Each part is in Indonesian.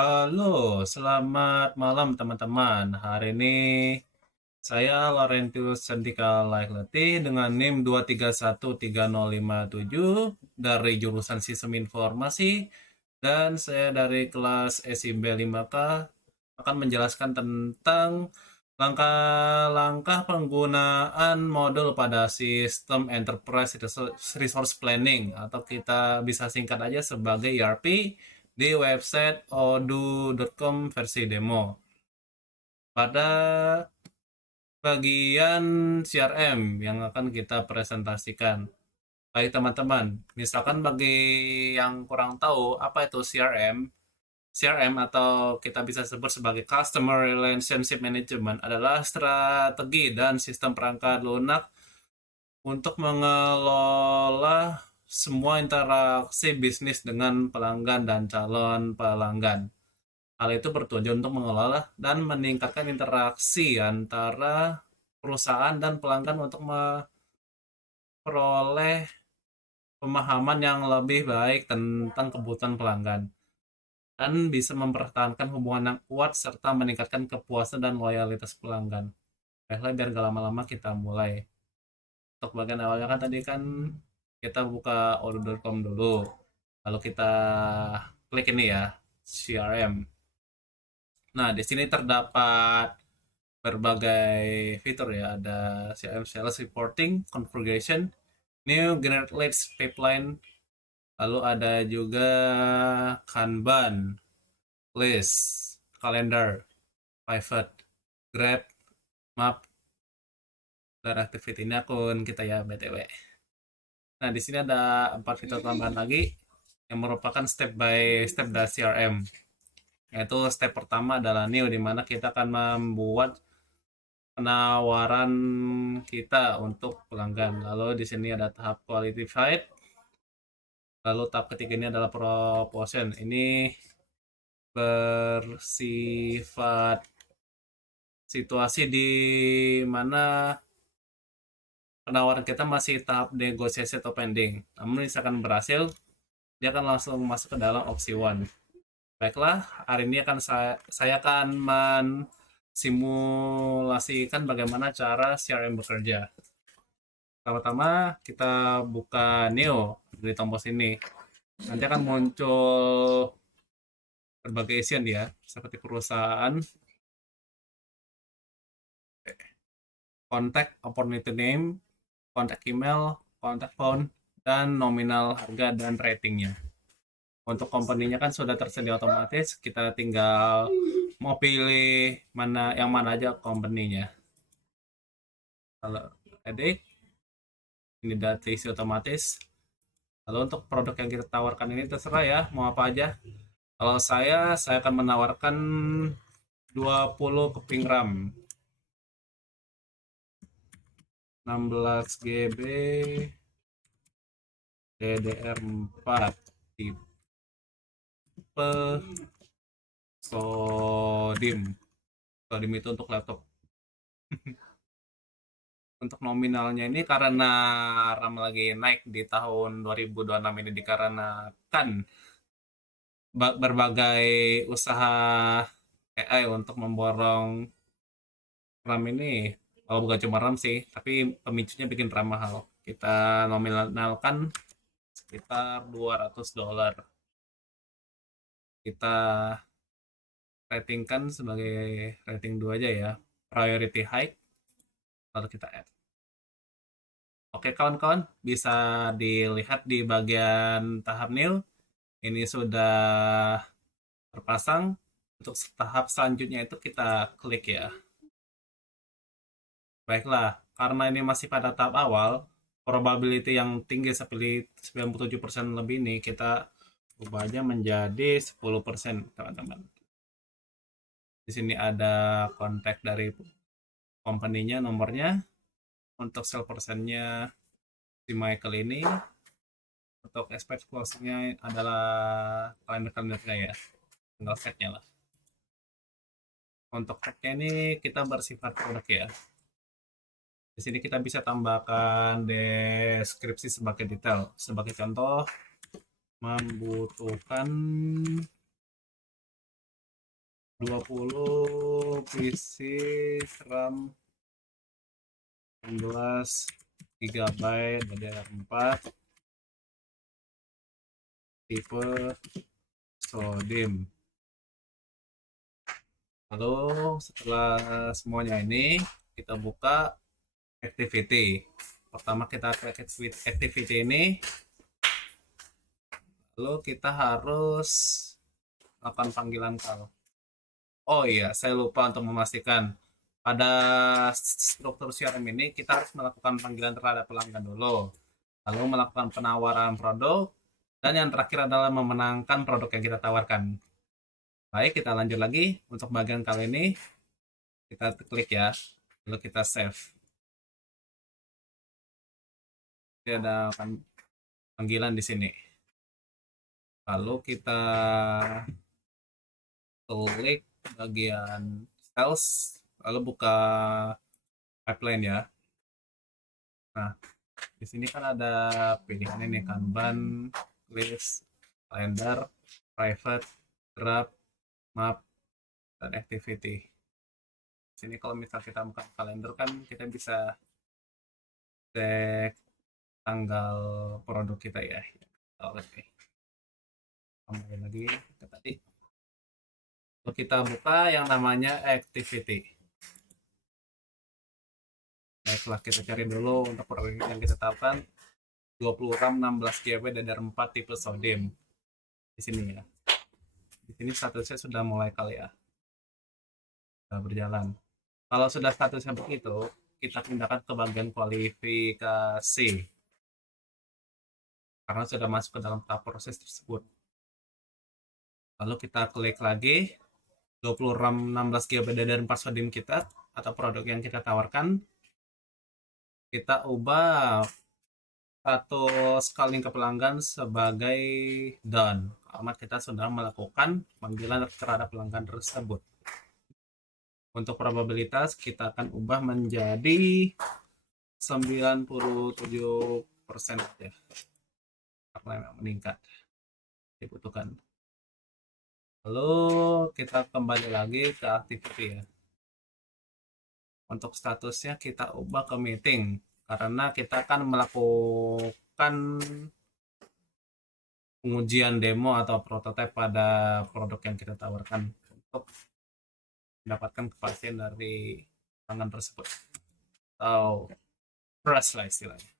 Halo, selamat malam teman-teman. Hari ini saya Laurentius Sandika Laikleti dengan NIM 2313057 dari jurusan Sistem Informasi dan saya dari kelas SIB 5K akan menjelaskan tentang langkah-langkah penggunaan modul pada sistem Enterprise Resource Planning atau kita bisa singkat aja sebagai ERP di website odoo.com versi demo. Pada bagian CRM yang akan kita presentasikan. Baik teman-teman, misalkan bagi yang kurang tahu apa itu CRM, CRM atau kita bisa sebut sebagai Customer Relationship Management adalah strategi dan sistem perangkat lunak untuk mengelola semua interaksi bisnis dengan pelanggan dan calon pelanggan. Hal itu bertujuan untuk mengelola dan meningkatkan interaksi antara perusahaan dan pelanggan untuk memperoleh pemahaman yang lebih baik tentang kebutuhan pelanggan dan bisa mempertahankan hubungan yang kuat serta meningkatkan kepuasan dan loyalitas pelanggan. Baiklah, biar gak lama-lama kita mulai. Untuk bagian awalnya kan tadi kan kita buka order.com dulu. Lalu kita klik ini ya, CRM. Nah, di sini terdapat berbagai fitur ya. Ada CRM Sales Reporting, Configuration, New Generate Leads Pipeline, lalu ada juga Kanban, List, Calendar, Pivot, Grab, Map, dan Activity. Ini akun kita ya, BTW. Nah, di sini ada 4 fitur tambahan lagi yang merupakan step by step dari CRM. Yaitu step pertama adalah new, di mana kita akan membuat penawaran kita untuk pelanggan. Lalu di sini ada tahap qualified. Lalu tahap ketiga ini adalah proportion. Ini bersifat situasi di mana penawaran kita masih tahap negosiasi atau pending. Namun misalkan berhasil, dia akan langsung masuk ke dalam opsi one. Baiklah, hari ini saya akan mensimulasikan bagaimana cara CRM bekerja. Pertama-tama kita buka Neo di tombol sini. Nanti akan muncul berbagai isian ya, seperti perusahaan, kontak, opportunity name, kontak email, kontak phone, dan nominal harga dan ratingnya. Untuk company-nya kan sudah tersedia otomatis, kita tinggal mau pilih mana aja company-nya. Kalau edit, ini udah terisi otomatis. Lalu untuk produk yang kita tawarkan ini terserah ya, mau apa aja. Kalau saya akan menawarkan 20 keping RAM, 16 GB, DDR4, tipe Sodim. Sodim itu untuk laptop. Untuk nominalnya ini karena RAM lagi naik di tahun 2026 ini dikarenakan berbagai usaha AI untuk memborong RAM ini. Kalau bukan cuma RAM sih, tapi pemicunya bikin RAM mahal. Kita nominalkan sekitar $200. Kita ratingkan sebagai rating 2 aja ya. Priority high. Lalu kita add. Oke kawan-kawan, bisa dilihat di bagian tahap new. Ini sudah terpasang. Untuk tahap selanjutnya itu kita klik ya. Baiklah, karena ini masih pada tahap awal, probability yang tinggi seperti 97% lebih ini kita ubah aja menjadi 10%, teman-teman. Di sini ada kontak dari company-nya, nomornya. Untuk sell persennya si Michael ini. Untuk expect closing-nya adalah kalender-kalendernya ya. Tinggal set-nya lah. Untuk tag-nya ini kita bersifat produk ya. Di sini kita bisa tambahkan deskripsi sebagai detail. Sebagai contoh, membutuhkan 20 PC RAM 16 GB DDR4 tipe SODIMM. Lalu setelah semuanya ini kita buka activity. Pertama kita klik activity ini, lalu kita harus melakukan panggilan call. Oh iya, saya lupa untuk memastikan pada struktur CRM ini kita harus melakukan panggilan terhadap pelanggan dulu, lalu melakukan penawaran produk, dan yang terakhir adalah memenangkan produk yang kita tawarkan. Baik, kita lanjut lagi. Untuk bagian kali ini kita klik ya, lalu kita save. Jadi ada panggilan di sini. Lalu kita klik bagian sales, lalu buka pipeline ya. Nah, di sini kan ada pilihan ini, Kanban, list, kalender, private, draft, map, dan activity. Di sini kalau misal kita buka kalender kan kita bisa cek tanggal produk kita ya. Oke, kembali lagi ke tadi. Lalu kita buka yang namanya activity. Baiklah, kita cari dulu untuk produk yang kita tawarkan. 20 RAM 16 GB DDR4 tipe SODIMM. Di sini ya. Di sini statusnya sudah mulai kali ya. Sudah berjalan. Kalau sudah statusnya begitu, kita pindahkan ke bagian kualifikasi. Karena sudah masuk ke dalam tahap proses tersebut. Lalu kita klik lagi 20 RAM 16 GB DDR4 SODIMM kita atau produk yang kita tawarkan. Kita ubah status calling ke pelanggan sebagai done karena kita sudah melakukan panggilan terhadap pelanggan tersebut. Untuk probabilitas kita akan ubah menjadi 97% ya, karena memang meningkat dibutuhkan. Lalu kita kembali lagi ke activity ya. Untuk statusnya kita ubah ke meeting karena kita akan melakukan pengujian demo atau prototipe pada produk yang kita tawarkan untuk mendapatkan kepastian dari pelanggan tersebut atau trust lah istilahnya.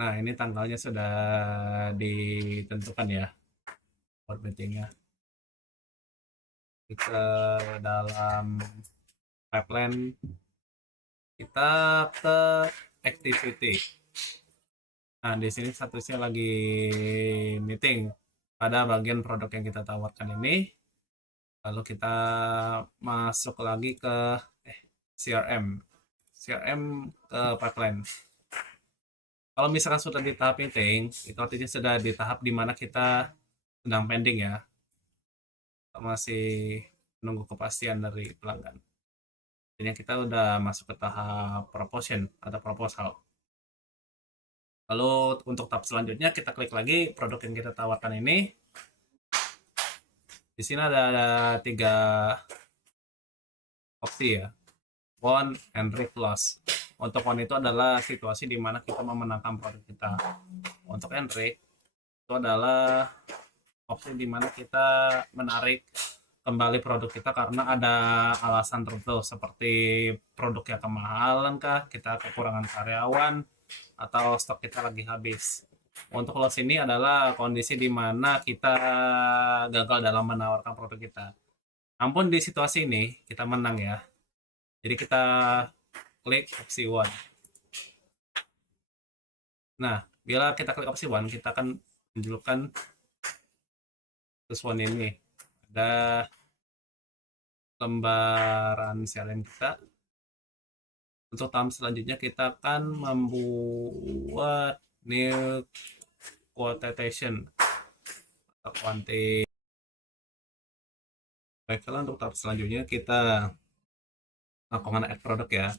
Nah, ini tanggalnya sudah ditentukan ya board meetingnya. Ke dalam pipeline kita ke activity. Nah, di sini statusnya lagi meeting pada bagian produk yang kita tawarkan ini. Lalu kita masuk lagi ke CRM ke pipeline. Kalau misalkan sudah di tahap meeting, itu artinya sudah di tahap dimana kita sedang pending ya, masih menunggu kepastian dari pelanggan. Jadi kita udah masuk ke tahap proposition atau proposal. Lalu untuk tahap selanjutnya kita klik lagi produk yang kita tawarkan ini. Di sini ada 3 opsi ya. Won, Enric, loss. Untuk won itu adalah situasi di mana kita memenangkan produk kita. Untuk Enric itu adalah opsi di mana kita menarik kembali produk kita karena ada alasan tertentu seperti produknya kemahalan kah, kita kekurangan karyawan, atau stok kita lagi habis. Untuk loss ini adalah kondisi di mana kita gagal dalam menawarkan produk kita. Ampun di situasi ini kita menang ya. Jadi kita klik opsi one. Nah, bila kita klik opsi one, kita akan menunjukkan one ini. Ada lembaran CRM kita. Untuk tahap selanjutnya kita akan membuat new quotation atau quantity. Baiklah, untuk tahap selanjutnya kita lakukan add produk ya.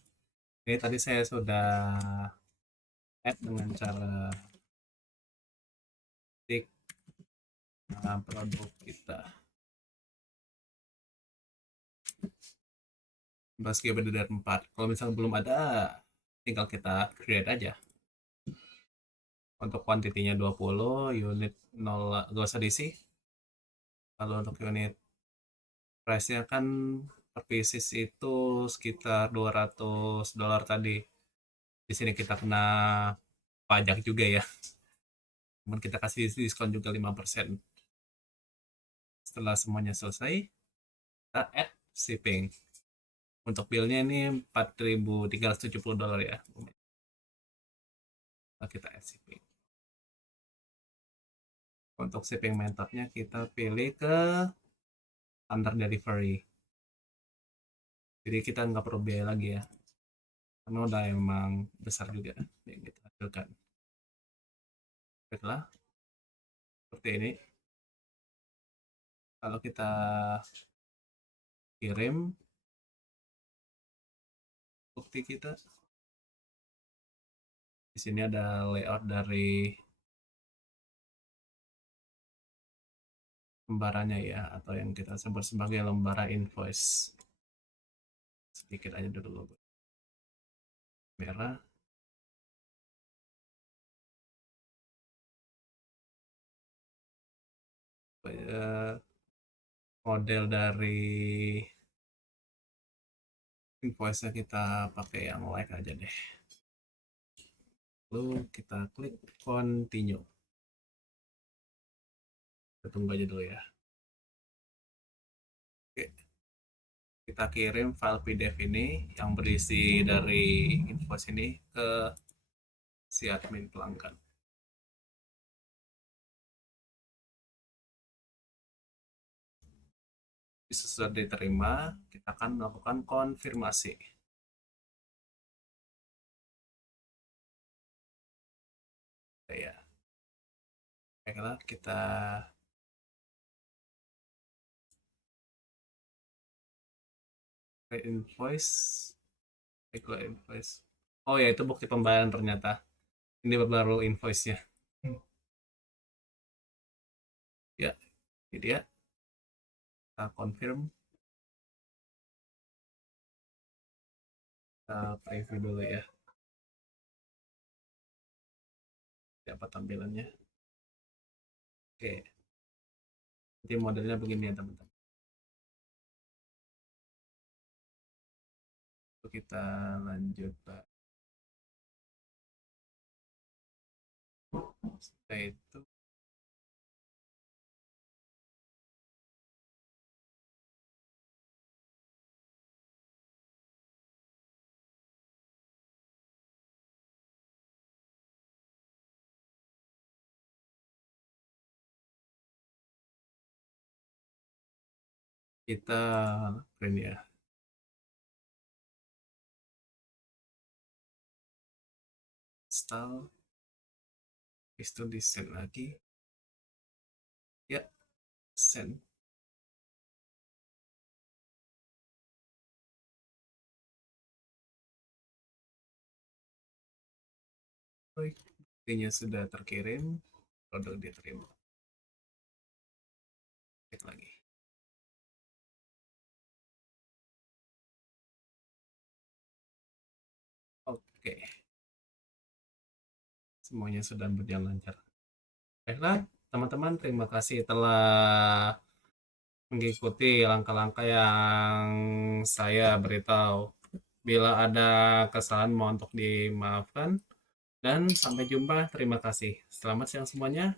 Ini tadi saya sudah add dengan cara klik produk kita. Bebas GBDDR4. Kalau misalnya belum ada, tinggal kita create aja. Untuk kuantitinya 20, unit 0 gak usah diisi. Kalau untuk unit price-nya kan per pieces itu sekitar $200 tadi. Di sini kita kena pajak juga ya. Namun kita kasih diskon juga 5%. Setelah semuanya selesai, kita add shipping. Untuk billnya ini $4.370 ya. Nah, kita add shipping. Untuk shipping methodnya kita pilih ke standard delivery. Jadi kita nggak perlu biaya lagi ya. Karena udah emang besar juga yang kita hasilkan. Baiklah, seperti ini. Kalau kita kirim bukti kita, di sini ada layout dari lembarannya ya, atau yang kita sebut sebagai lembaran invoice. Sedikit aja dulu logo merah. Model dari invoice-nya kita pakai yang like aja deh. Lalu kita klik continue. Kita tunggu aja dulu ya. Oke. Kita kirim file PDF ini yang berisi dari invoice ini ke si admin pelanggan. Bisa sudah diterima, kita akan melakukan konfirmasi. Ya, baiklah kita invoice, invoice. Oh ya, itu bukti pembayaran ternyata. Ini baru invoice-nya. Ya, ini dia. Kita confirm. Kita preview dulu ya. Dapat tampilannya. Oke. Nanti modelnya begini ya teman-teman. Kita lanjut Pak. Setelah itu kita print ya. Install. Itu di send lagi. Ya, send. Baik, buktinya sudah terkirim, produk diterima. Cek lagi. Oke. Semuanya sudah berjalan lancar. Baiklah, teman-teman, terima kasih telah mengikuti langkah-langkah yang saya beritahu. Bila ada kesalahan mohon untuk dimaafkan dan sampai jumpa. Terima kasih. Selamat siang semuanya.